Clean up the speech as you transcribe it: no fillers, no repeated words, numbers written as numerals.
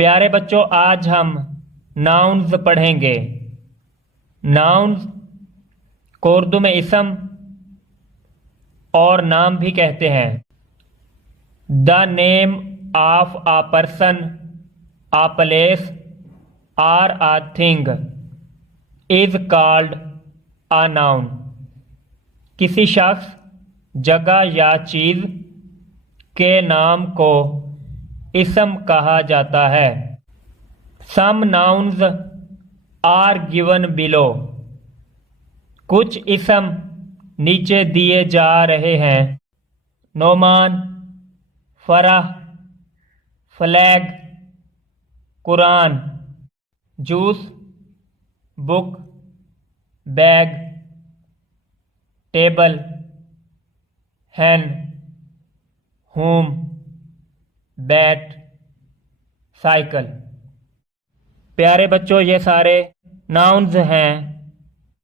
प्यारे बच्चों, आज हम नाउन्स पढ़ेंगे। नाउन्स को उर्दू में इसम और नाम भी कहते हैं। The name of a person, a place और a thing is called a noun. किसी शख्स, जगह या चीज के नाम को इसम कहा जाता है। Some nouns are given below. कुछ इसम नीचे दिए जा रहे हैं। Noman, Farah, flag, Quran, juice, book, bag, table, hen, home, bat, cycle. प्यारे बच्चों, ये सारे नाउन्स हैं